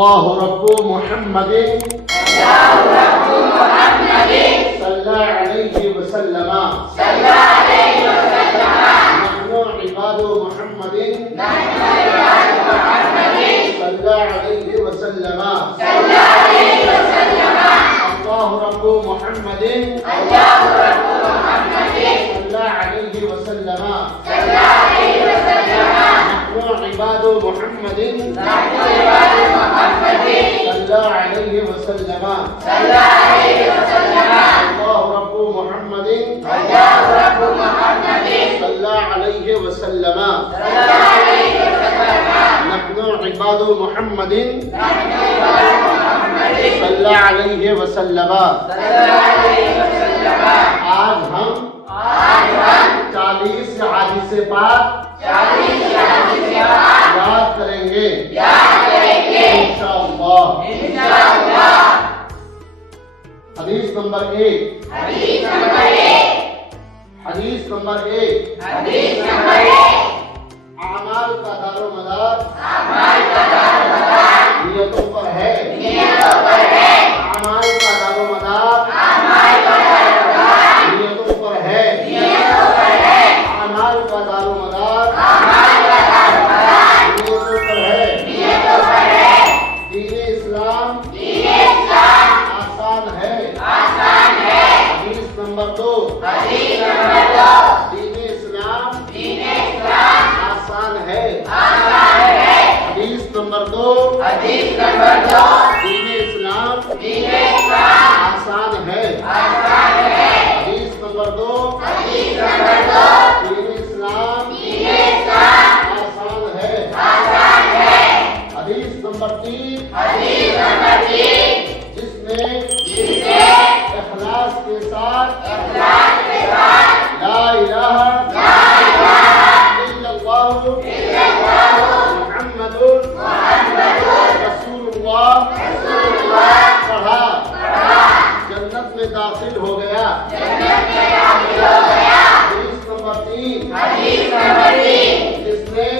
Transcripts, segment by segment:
اللہ رب محمد صلی علیہ وسلم نحن عباد محمد صلی علیہ وسلم اللہ رب محمد صلی علیہ وسلم نحن عباد محمد صلی علیہ وسلم اللہ رب محمد صلی علیہ وسلم نحن عباد محمد صلی علیہ وسلم. آج ہم 40 حدیث پاک یاد کریں گے انشاءاللہ. حدیث نمبر 1. حدیث نمبر 1. اعمال کا دار و مدار نیتوں پر ہے. اعمال کا دار و مدار نیتوں پر ہے. اعمال کا دار و مدار نیتوں پر ہے. دین اسلام آسان ہے. حدیث نمبر 2. دین اسلام آسان ہے. حدیث نمبر 2. دین اسلام آسان ہے. حدیث نمبر 2. دین اسلام آسان ہے. حدیث نمبر 3. جس میں اخلاص کے ساتھ لا الہ الا اللہ محمد رسول اللہ پڑھا جنت میں داخل ہو گیا. حدیث نمبر 3. جس میں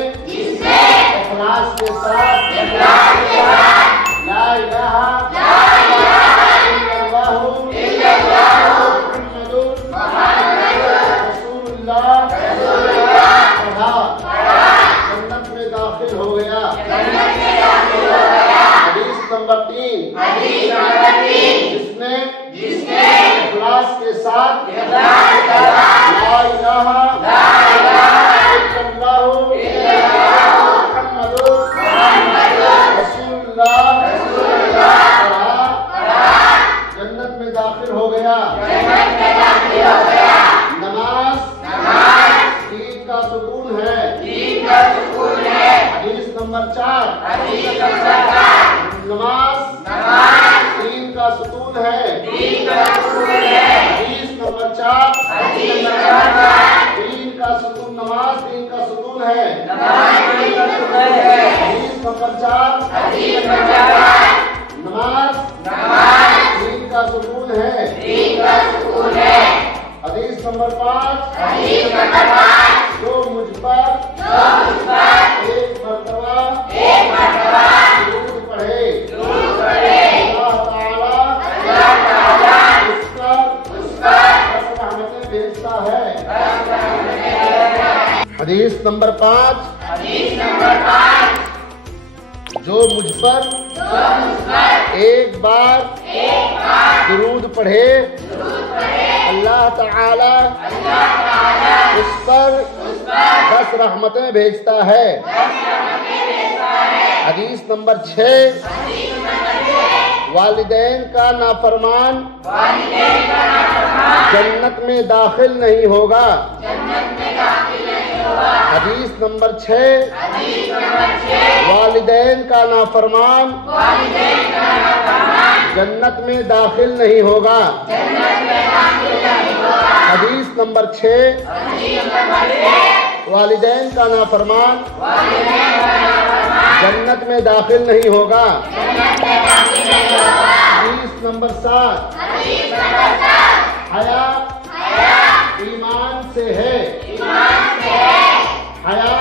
اخلاص کے ساتھ لا الہ الا اللہ محمد رسول اللہ پڑھا جنت میں داخل ہو گیا. حدیث نمبر 3. جس میں اخلاص کے ساتھ لا الہ الا اللہ محمد رسول اللہ پڑھا جنت میں داخل ہو گیا. نماز دین کا ستون ہے. حدیث نمبر 4. نماز دین کا ستون ہے. حدیث نمبر 4. دین کا ستون نماز دین کا ستون ہے. حدیث نمبر 4. نماز دین کا ستون ہے. حدیث نمبر 5. جو مجھ پر ایک مرتبہ درود پڑھے اللہ تعالی اس پر 10 رحمتیں بھیجتا ہے. حدیث نمبر 5. جو مجھ پر ایک بار درود پڑھے اللہ تعالی اس پر 10 رحمتیں بھیجتا ہے. حدیث نمبر 6. والدین کا نافرمان جنت میں داخل نہیں ہوگا. حدیث نمبر 6. والدین کا نافرمان جنت میں داخل نہیں ہوگا. حدیث نمبر 6. والدین کا نافرمان جنت میں داخل نہیں ہوگا. حدیث نمبر 7. حیا ایمان سے ہے. حیا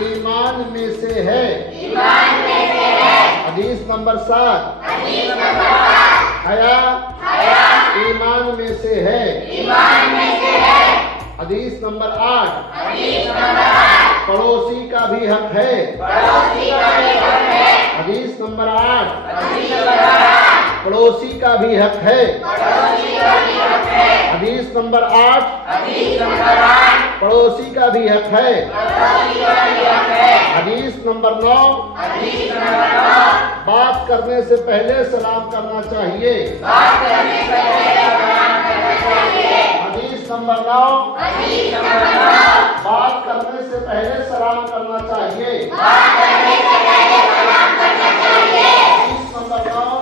ایمان میں سے ہے. حدیث نمبر 8 پڑوسی کا بھی حق ہے. حدیث نمبر 8 پڑوسی کا بھی حق ہے. حدیث نمبر 8 پڑوسی کا بھی حق ہے. حدیث نمبر 9 بات کرنے سے پہلے سلام کرنا چاہیے. حدیث نمبر 9 بات کرنے سے پہلے سلام کرنا چاہیے. حدیث نمبر 9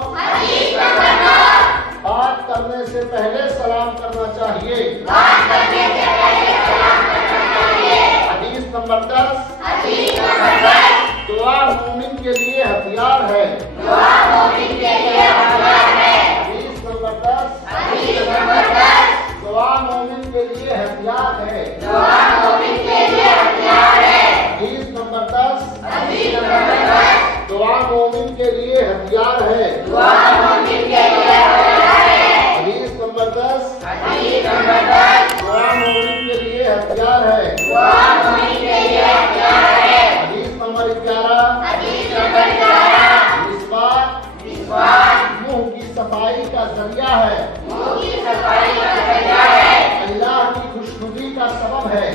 بات کرنے سے پہلے سلام کرنا چاہیے. حدیث نمبر 10 دعا مومن کے لیے ہتھیار ہے. حدیث نمبر 10 دعا مومن کے لیے ہتھیار ہے. حدیث نمبر 10 دعا مومن کے لیے ہتھیار ہے. حدیث نمبر 10 دعا مومن کے لیے ہتھیار ہے. حدیث نمبر 11 مسواک منہ کی صفائی کا ذریعہ ہے. اللہ کی خوشنودی کا سبب ہے.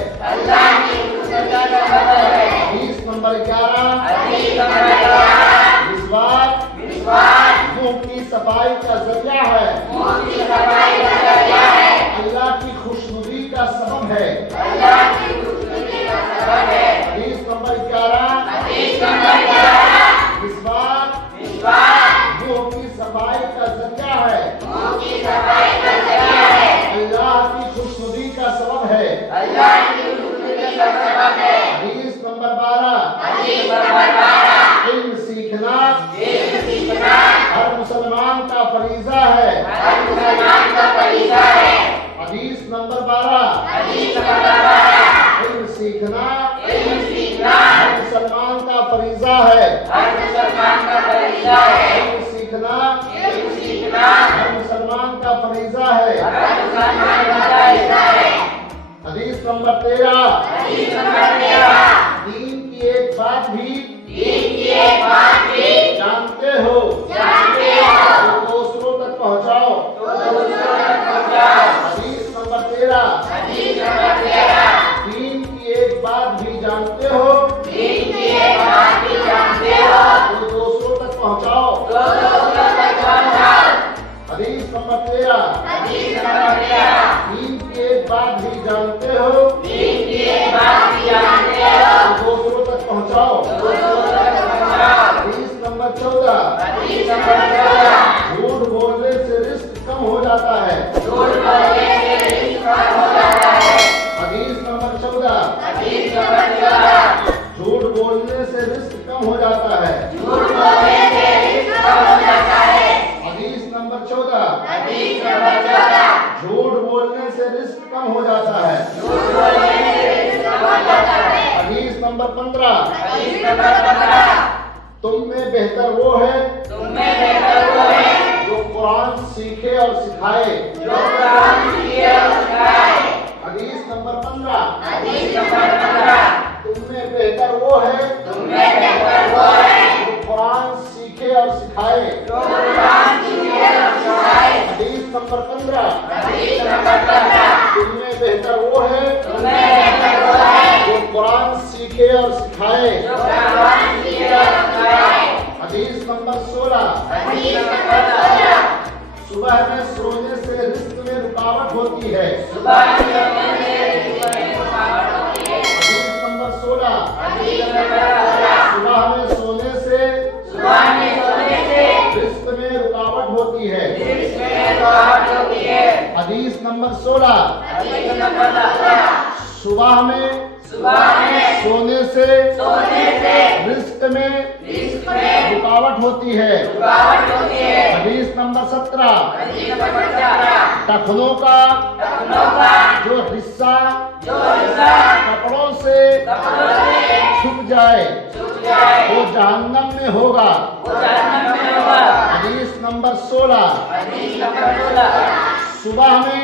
حدیث نمبر 11 مسواک منہ کی صفائی کا ذریعہ ہے. اللہ کی خوشنودی کا سبب ہے. حدیث نمبر 11 مسواک منہ کی صفائی کا ذریعہ ہے. اللہ کی خوشنودی کا سبب ہے. حدیث نمبر 12 علم سیکھنا ہر مسلمان کا فریضہ ہے. حدیث نمبر 12 علم سیکھنا ہر مسلمان کا فریضہ ہے. علم سیکھنا ہر مسلمان کا فریضہ ہے. حدیث نمبر 13 دین کی ایک بات بھی جانتے ہو تو دوسروں تک پہنچاؤ. حدیث نمبر 13 دین کی ایک بات بھی جانتے ہو تو دوسروں تک پہنچاؤ. حدیث نمبر 13 دین کی ایک بات بھی جانتے ہو تو دوسروں تک پہنچاؤ. حدیث نمبر 14 جھوٹ بولنے سے رزق کم ہو جاتا ہے. حدیث نمبر 14 جھوٹ بولنے سے رزق کم ہو جاتا ہے. حدیث نمبر 14 جھوٹ بولنے سے رزق کم ہو جاتا ہے. حدیث نمبر 15 تم میں بہتر وہ ہے جو قرآن سیکھے اور سکھائے. حدیث نمبر 15 تم میں بہتر وہ ہے جو قرآن سیکھے اور سکھائے. حدیث نمبر 15 تم میں بہتر وہ ہے جو قرآن سیکھے اور سکھائے. حدیث نمبر 16 صبح میں سونے سے رزق میں رکاوٹ ہوتی ہے. حدیث نمبر 16 صبح میں سونے سے رزق میں رکاوٹ ہوتی ہے. حدیث نمبر 16 صبح میں سونے سے رزق میں رکاوٹ ہوتی ہے. حدیث نمبر 17 ٹخنوں کا جو حصہ کپڑوں سے چھپ جائے وہ جہنم میں ہوگا. حدیث نمبر 16 صبح میں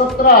17,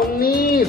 19,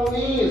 19,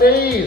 23,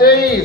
23,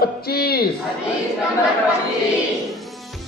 25,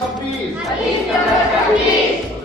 26,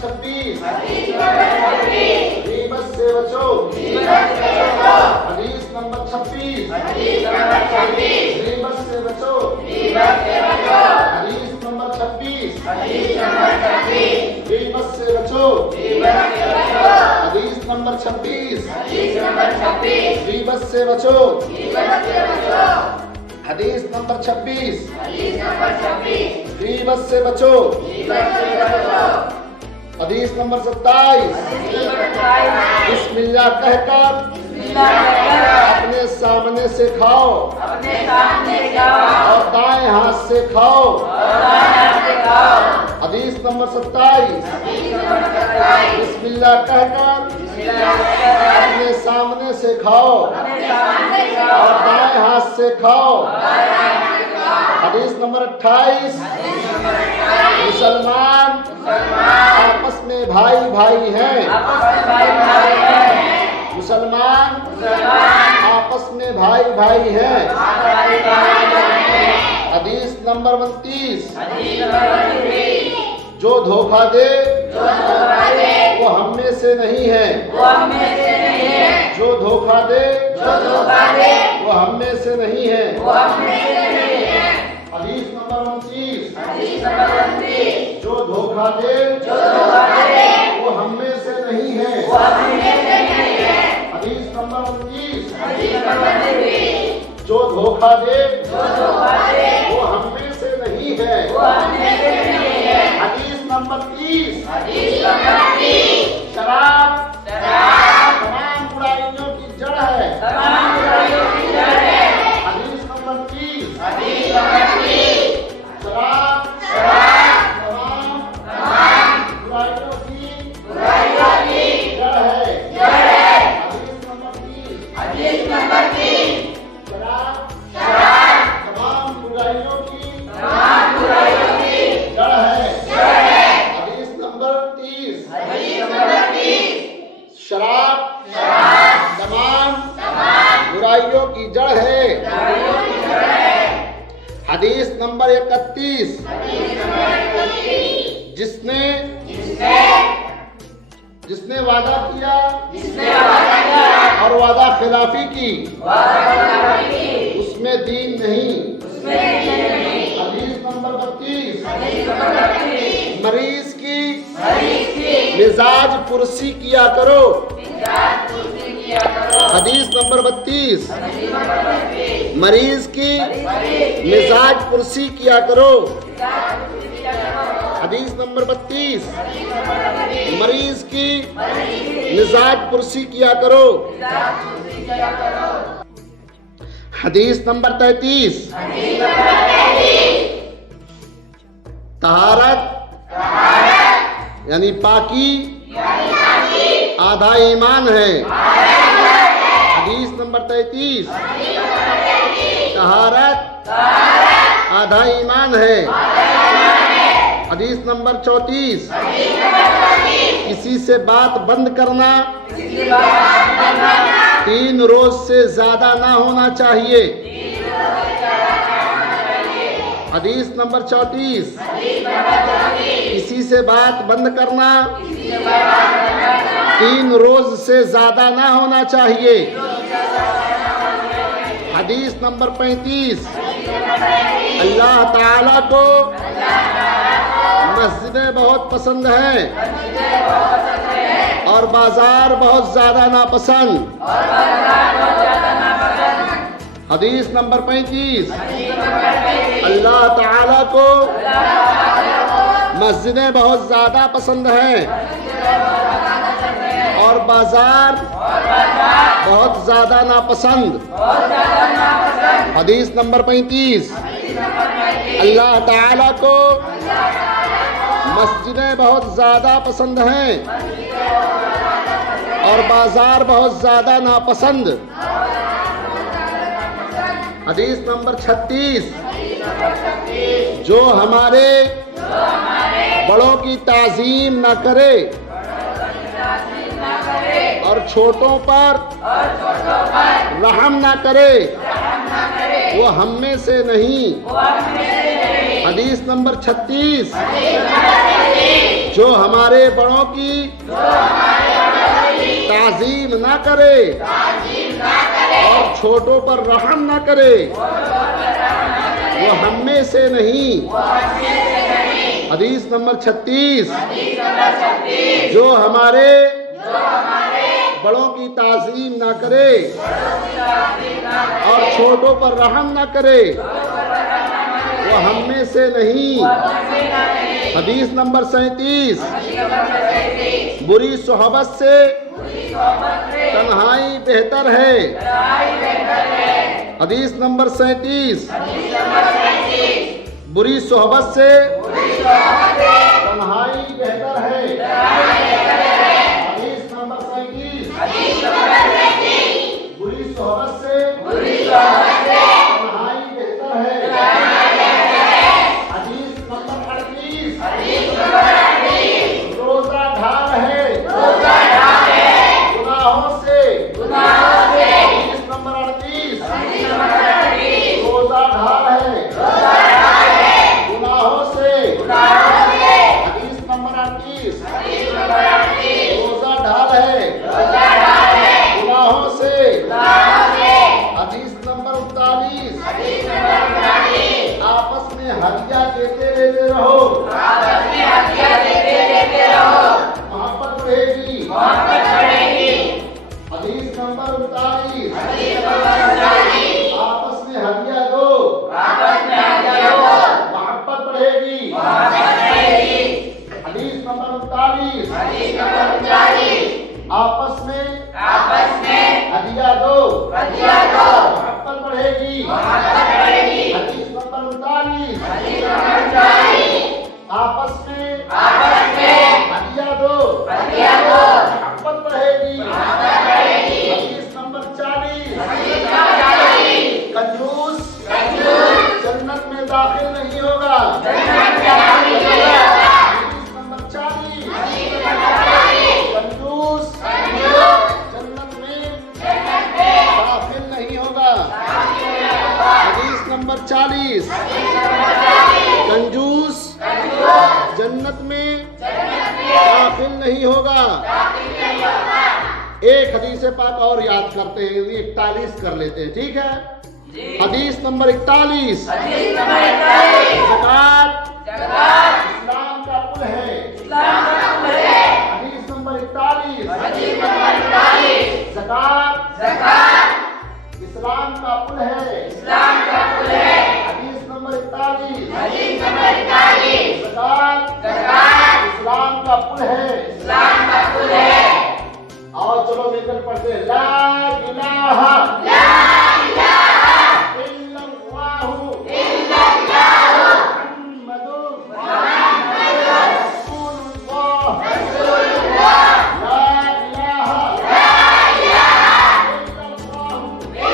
26, غیبت سے بچو حدیث نمبر 26 غیبت سے بچو حدیث نمبر 26 غیبت سے بچو حدیث نمبر 27 بسم اللہ کہہ کر اپنے سامنے سے کھاؤ اور دائیں ہاتھ سے کھاؤ حدیث نمبر 27 بسم اللہ کہہ کر اپنے سامنے سے کھاؤ اور دائیں ہاتھ سے کھاؤ حدیث نمبر 28 مسلمان آپس میں بھائی بھائی ہیں مسلمان آپس میں بھائی بھائی ہیں حدیث نمبر 29 جو دھوکہ دے وہ ہم میں سے نہیں ہے جو دھوکہ دے وہ ہم میں سے نہیں ہے حدیث نمبر 29 جو دھوکہ دے وہ ہم میں سے نہیں ہے حدیث نمبر 29 جو دھوکہ دے وہ ہم میں سے نہیں ہے حدیث نمبر 30 شراب تمام برائیوں کی جڑ ہے حدیث نمبر 30 شراب تمام برائیوں کی جڑ ہے حدیث نمبر 30 شراب تمام برائیوں کی جڑ ہے حدیث نمبر 30 شراب تمام برائیوں کی جڑ ہے حدیث نمبر 31 جس نے وعدہ کیا اور وعدہ خلافی کی اس میں دین نہیں حدیث نمبر 32 مریض کی مزاج پرسی کیا کرو حدیث نمبر 32 مریض کی مزاج پرسی کیا کرو حدیث نمبر 32 مریض کی مزاج پرسی کیا کرو حدیث نمبر 33 طہارت یعنی پاکی آدھا ایمان ہے حدیث نمبر 33 طہارت آدھا ایمان ہے حدیث نمبر 34 کسی سے بات بند کرنا 3 روز سے زیادہ نہ ہونا چاہیے حدیث نمبر 34 کسی سے بات بند کرنا 3 روز سے زیادہ نہ ہونا چاہیے حدیث نمبر 35 اللہ تعالیٰ کو مسجدیں بہت پسند ہیں اور بازار بہت زیادہ ناپسند حدیث نمبر 35 اللہ تعالیٰ کو مسجدیں بہت زیادہ پسند ہیں اور بازار بہت زیادہ ناپسند حدیث نمبر 35 اللہ تعالیٰ کو مسجدیں بہت زیادہ پسند ہیں اور بازار بہت زیادہ ناپسند حدیث نمبر 36 جو ہمارے بڑوں کی تعظیم نہ کرے اور چھوٹوں پر رحم نہ کرے وہ ہم میں سے نہیں حدیث نمبر 36 جو ہمارے بڑوں کی تعظیم نہ کرے اور چھوٹوں پر رحم نہ کرے وہ ہم میں سے نہیں حدیث نمبر 36 جو ہمارے بڑوں کی تعظیم نہ کرے اور چھوٹوں پر رحم نہ کرے وہ ہم میں سے نہیں۔ حدیث نمبر 37 بری صحبت سے تنہائی بہتر ہے۔ حدیث نمبر 37 بری صحبت سے تنہائی بہتر ہے۔ حدیث نمبر 37 بری صحبت سے تنہائی بہتر ہے۔ حدیث نمبر 38 روزہ ڈھال ہے گناہوں سے۔ حدیث نمبر 38 روزہ ڈھال ہے گناہوں سے۔ حدیث نمبر 38 روزہ ڈھال ہے گناہوں سے۔ حدیث نمبر 39 آپس میں ہدیہ دیتے لیتے رہو محبت بڑھے گی۔ حدیث نمبر 39 آپس میں ہدیہ دو محبت بڑھے گی۔ حدیث نمبر 39 آپس میں ہدیہ دو محبت بڑھے گی۔ حدیث نمبر 39 آپس میں ہدیہ دو محبت بڑھے گی۔ حدیث نمبر 40 کنجوس جنت میں داخل نہیں ہوگا۔ حدیث نمبر 40 کنجوس جنت میں داخل نہیں ہوگا۔ حدیث نمبر 40 کنجوس جنت میں داخل نہیں ہوگا۔ ایک حدیث پاک اور یاد کرتے ہیں، 41 کر لیتے ہیں، ٹھیک ہے؟ حدیث نمبر 41 زکوٰۃ اسلام کا پل ہے۔ حدیث نمبر 41 زکوٰۃ اسلام کا پل ہے۔ حدیث نمبر 41 زکوٰۃ اسلام کا پل ہے۔ اور چلو مل کر پڑھتے ہیں لا الہ الا اللہ محمد رسول اللہ۔ لا الہ الا اللہ محمد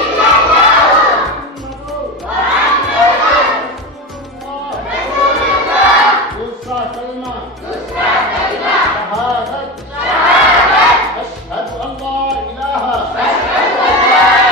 رسول اللہ۔ دوسرا کلمہ شہادت أشهد أن لا إله إلا الله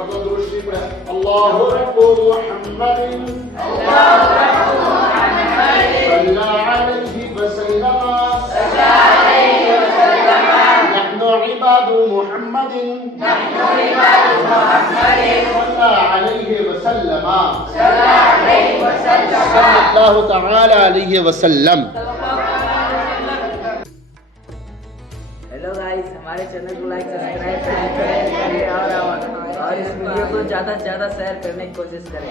مرتبہ درود شریف پڑھیں. اللہ رب محمد صلی علیہ وسلم نحن عباد محمد صلی علیہ وسلم صلی اللہ تعالی علیہ وسلم. ہیلو گائز، ہمارے چینل کو لائک سبسکرائب کریں اور اس ویڈیو کو زیادہ سے زیادہ شیئر کرنے کی کوشش کریں.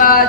5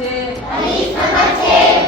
6